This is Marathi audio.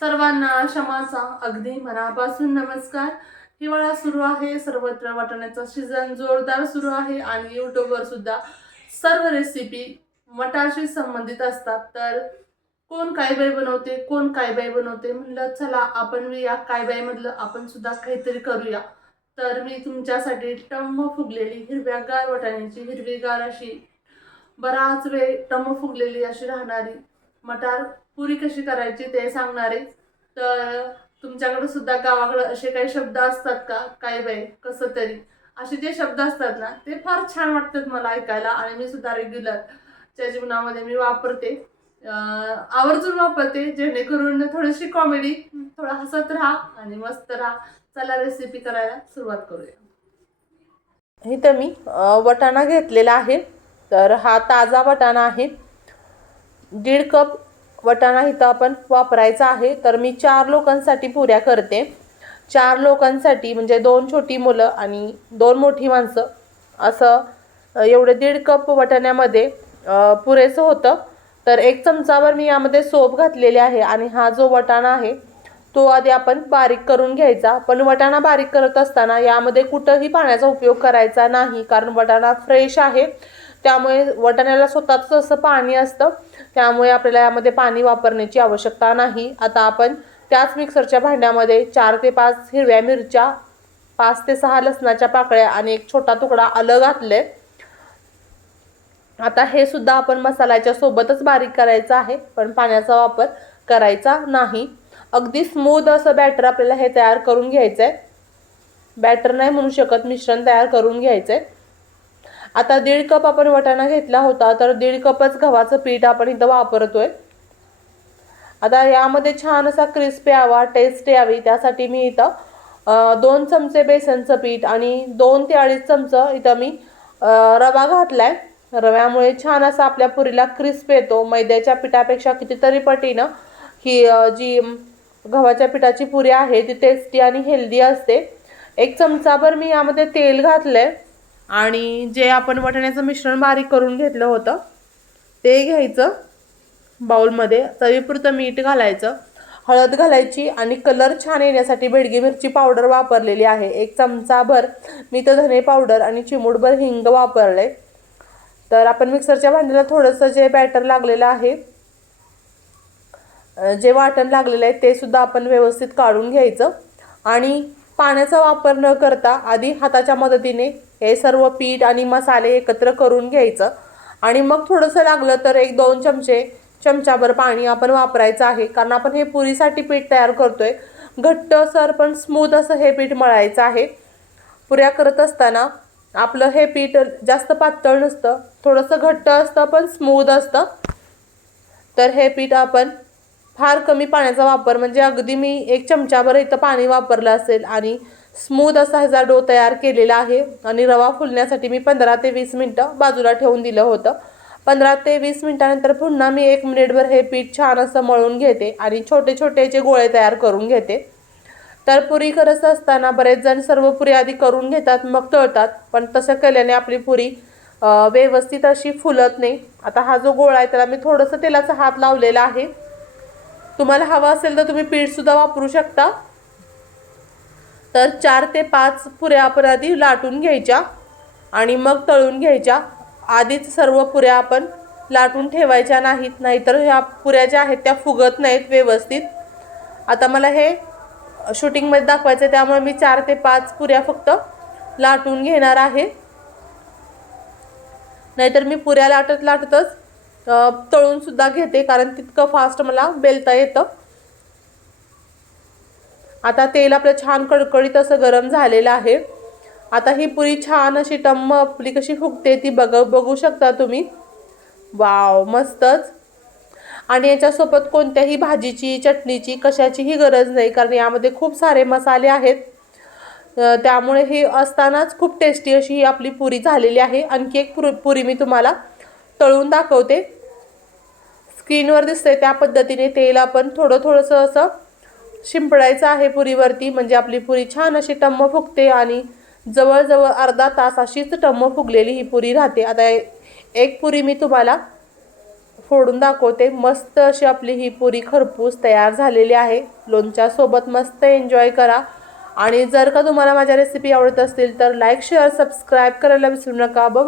सर्वांना क्षमाचा अगदी मनापासून नमस्कार. हिवाळा सुरू आहे सर्वत्र वाटाण्याचा सीझन जोरदार सुरू आहे आणि यूट्यूबवर सुद्धा सर्व रेसिपी मटारशी संबंधित असतात. तर कोण काय बाई बनवते कोण काय बाई बनवते म्हणलं चला आपण मी या काय बाईमधलं आपण सुद्धा काहीतरी करूया. तर मी तुमच्यासाठी टम्म फुगलेली हिरव्यागार वाटाण्याची हिरवीगार अशी बराच वेळ टम्म फुगलेली अशी राहणारी मटार पुरी कशी करायची ते सांगणारे तर तुमच्याकडे सुद्धा गावाकडे असे काही शब्द असतात का? काय बाई कसं तरी. असे जे शब्द असतात ना ते फार छान वाटतात मला ऐकायला आणि मी सुद्धा रेग्युलरच्या जीवनामध्ये मी वापरते. आवर्जून वापरते जेणेकरून थोडीशी कॉमेडी थोडा हसत राहा आणि मस्त राहा. चला रेसिपी करायला सुरुवात करूया. इथं मी वटाणा घेतलेला आहे. तर हा ताजा वटाणा आहे. दीड कप वटाणा इथं आपण वापरायचा आहे तर मी चार लोकांसाठी पुऱ्या करते. चार लोकांसाठी म्हणजे दोन छोटी मुलं आणि दोन मोठी माणसं. असं एवढे दीड कप वटाण्यामध्ये पुरेसं होतं. तर एक चमचावर मी यामध्ये सोप घातलेली आहे आणि हा जो वटाणा आहे तो आधी आपण बारीक करून घ्यायचा. पण वटाणा बारीक करत असताना यामध्ये कुठंही पाण्याचा उपयोग करायचा नाही कारण वटाणा फ्रेश आहे. त्यामुळे वटाण्याला स्वतःच असं पाणी असतं. त्यामुळे आपल्याला यामध्ये पाणी वापरण्याची आवश्यकता नाही. आता आपण त्याच मिक्सरच्या भांड्यामध्ये चार ते पाच हिरव्या मिरच्या पाच ते सहा लसणाच्या पाकळ्या आणि एक छोटा तुकडा आलं घातले आता हे सुद्धा आपण मसाल्याच्या सोबतच बारीक करायचं आहे पण पाण्याचा वापर करायचा नाही. अगदी स्मूथ असं बॅटर आपल्याला हे तयार करून घ्यायचं आहे बॅटर नाही म्हणू शकत मिश्रण तयार करून घ्यायचं आहे आता दीड कप आपण वटाणा घेतला होता तर दीड कपच गव्हाचं पीठ आपण इथं वापरतोय. आता यामध्ये छान असा क्रिस्प यावा टेस्ट यावी त्यासाठी मी इथं दोन चमचे बेसनचं पीठ आणि दोन ते अडीच चमचं इथं मी रवा रवा घातलाय. रव्यामुळे छान असा आपल्या पुरीला क्रिस्प येतो. मैद्याच्या पिठापेक्षा कितीतरी पटीनं ही जी गव्हाच्या पिठाची पुरी आहे ती टेस्टी आणि हेल्दी असते. एक चमचाभर मी यामध्ये तेल घातलं आहे आणि जे आपण वाटाण्याचं मिश्रण बारीक करून घेतलं होतं ते घ्यायचं बाउलमध्ये चवीपुरतं मीठ घालायचं. हळद घालायची आणि कलर छान येण्यासाठी भेडगी मिरची पावडर वापरलेली आहे. एक चमचाभर मी तर धने पावडर आणि चिमूटभर हिंग वापरले. तर आपण मिक्सरच्या भांड्याला थोडंसं जे बॅटर लागलेलं आहे जे वाटण लागलेलं आहे ते सुद्धा आपण व्यवस्थित काढून घ्यायचं. आणि पाण्याचा वापर न करता आधी हाताच्या मदतीने हे सर्व पीठ आणि मसाले एकत्र करून घ्यायचं. आणि मग थोडंसं लागलं तर एक दोन चमचे चमचाभर पाणी आपण वापरायचं आहे. कारण आपण हे पुरीसाठी पीठ तयार करतोय. घट्ट सर पण स्मूथ असं हे पीठ मळायचं आहे. पुऱ्या करत असताना आपलं हे पीठ जास्त पातळ नसतं. थोडंसं घट्ट असतं पण स्मूथ असतं. तर हे पीठ आपण फार कमी पाण्याचा वापर म्हणजे अगदी मी एक चमचाभर इथं पाणी वापरलं असेल आणि स्मूथ असा ह्याचा डो तयार केलेला आहे आणि रवा फुलण्यासाठी मी पंधरा ते वीस मिनटं बाजूला ठेवून दिलं होतं. पंधरा ते वीस मिनटानंतर पुन्हा मी एक मिनिटभर हे पीठ छान असं मळून घेते आणि छोटे छोटेचे गोळे तयार करून घेते. तर पुरी करत असताना बरेच जण सर्व पुरी आधी करून घेतात मग तळतात पण तसं केल्याने आपली पुरी व्यवस्थित अशी फुलत नाही. आता हा जो गोळा आहे त्याला मी थोडंसं तेलाचा हात लावलेला आहे. तुम्हाला हवा असेल तर तुम्ही पीठसुद्धा वापरू शकता. तर चार ते पाच पुऱ्या आपण आधी लाटून घ्यायच्या आणि मग तळून घ्यायच्या. आधीच सर्व पुऱ्या आपण लाटून ठेवायच्या नाहीत नाहीतर ह्या पुऱ्या ज्या आहेत त्या फुगत नाहीत व्यवस्थित. आता मला हे शूटिंगमध्ये दाखवायचं आहे त्यामुळे मी चार ते पाच पुऱ्या फक्त लाटून घेणार आहे. नाहीतर मी पुऱ्या लाटत लाटतच तळूनसुद्धा घेते कारण तितकं फास्ट मला बेलता येतं. आता तेल आपलं छान कडकडीत असं गरम झालेलं आहे. आता ही पुरी छान अशी टम्म आपली कशी फुगते ती बघ बघू शकता तुम्ही. वाव मस्तच. आणि याच्यासोबत कोणत्याही भाजीची चटणीची कशाचीही गरज नाही कारण यामध्ये खूप सारे मसाले आहेत. त्यामुळे हे असतानाच खूप टेस्टी अशी ही आपली पुरी झालेली आहे. आणखी एक पुरी पुरी मी तुम्हाला तळून दाखवते. स्क्रीनवर दिसतंय त्या पद्धतीने तेल आपण थोडं थोडंसं असं शिंपडायचं आहे पुरीवरती. म्हणजे आपली पुरी छान अशी टम्म फुगते आणि जवळजवळ अर्धा तास अशीच टम्म फुगलेली ही पुरी राहते. आता एक पुरी मी तुम्हाला फोडून दाखवते. मस्त अशी आपली ही पुरी खरपूस तयार झालेली आहे. लोणच्यासोबत मस्त एन्जॉय करा. आणि जर का तुम्हाला माझ्या रेसिपी आवडत असतील तर लाईक शेअर सबस्क्राईब करायला विसरू नका. बाय